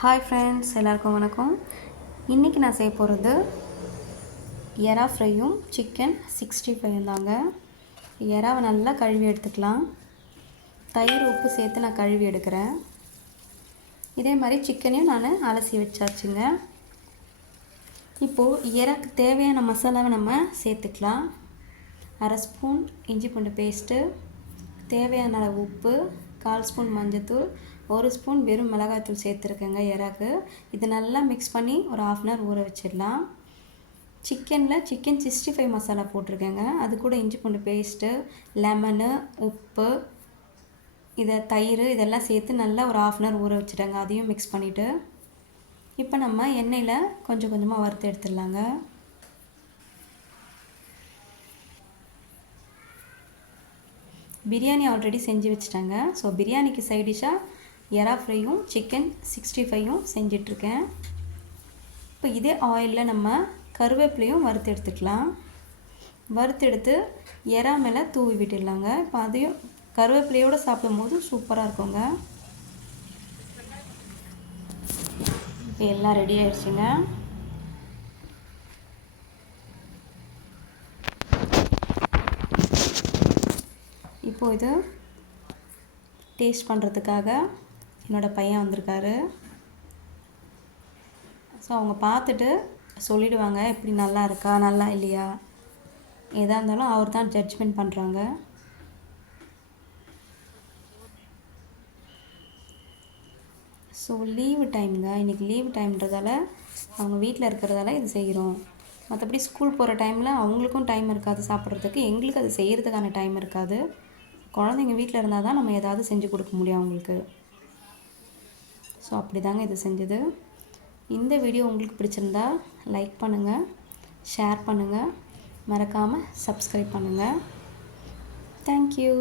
Hi friends, எல்லாருக்கும் வணக்கம். இன்றைக்கி நான் செய்ய போகிறது எறா ஃப்ரையும் சிக்கன் 65 தாங்க. எறாவை நல்லா கழுவி எடுத்துக்கலாம். தயிர் உப்பு சேர்த்து நான் கழுவி எடுக்கிறேன். இதே மாதிரி சிக்கனையும் நான் அலசி வச்சாச்சுங்க. இப்போது எறாக்கு தேவையான மசாலாவை நம்ம சேர்த்துக்கலாம். 1/2 ஸ்பூன் இஞ்சி பூண்டு பேஸ்ட்டு, தேவையான அளவு உப்பு, 1/4 ஸ்பூன் மஞ்சத்தூள், 1 ஸ்பூன் வெறும் மிளகாய்த்தூள் சேர்த்துருக்கேங்க எறாக்கு. இது நல்லா மிக்ஸ் பண்ணி ஒரு 1/2 அன் ஹவர் ஊற வச்சிடலாம். சிக்கனில் சிக்கன் 65 மசாலா போட்டிருக்கேங்க. அது கூட இஞ்சி பூண்டு பேஸ்ட்டு, லெமனு, உப்பு, தயிர் இதெல்லாம் சேர்த்து நல்லா ஒரு 1/2 அன் ஹவர் ஊற வச்சுட்டேங்க. அதையும் மிக்ஸ் பண்ணிவிட்டு இப்போ நம்ம எண்ணெயில் கொஞ்சம் கொஞ்சமாக வறுத்து எடுத்துடலாங்க. பிரியாணி ஆல்ரெடி செஞ்சு வச்சுட்டாங்க. ஸோ பிரியாணிக்கு சைட் டிஷ்ஷாக எறா ஃப்ரையும் சிக்கன் 65யும் செஞ்சிட்ருக்கேன். இப்போ இதே ஆயிலில் நம்ம கருவேப்பிலையும் வறுத்து எடுத்துக்கலாம். வறுத்து எடுத்து எறா மேலே தூவி விட்டுடலாங்க. இப்போ அதையும் கருவேப்பிலையோடு சாப்பிடும்போது சூப்பராக இருக்குங்க. இப்போ எல்லாம் ரெடி ஆயிடுச்சுங்க. இப்போது இது டேஸ்ட் பண்ணுறதுக்காக என்னோடய பையன் வந்திருக்காரு. ஸோ அவங்க பார்த்துட்டு சொல்லிவிடுவாங்க எப்படி நல்லா இருக்கா நல்லா இல்லையா, எதாக இருந்தாலும் அவர் தான் ஜட்ஜ்மெண்ட் பண்ணுறாங்க. ஸோ லீவு டைமுங்க, இன்றைக்கி லீவு டைம்ன்றதால அவங்க வீட்டில் இருக்கிறதால இது செய்கிறோம். மற்றபடி ஸ்கூல் போகிற டைமில் அவங்களுக்கும் டைம் இருக்காது சாப்பிட்றதுக்கு, எங்களுக்கு அது செய்கிறதுக்கான டைம் இருக்காது. குழந்தைங்க வீட்டில் இருந்தால் தான் நம்ம ஏதாவது செஞ்சு கொடுக்க முடியும் அவங்களுக்கு. ஸோ அப்படி தாங்க இது செஞ்சது. இந்த வீடியோ உங்களுக்கு பிடிச்சிருந்தா லைக் பண்ணுங்கள், ஷேர் பண்ணுங்கள், மறக்காமல் சப்ஸ்கிரைப் பண்ணுங்கள். தேங்க்யூ.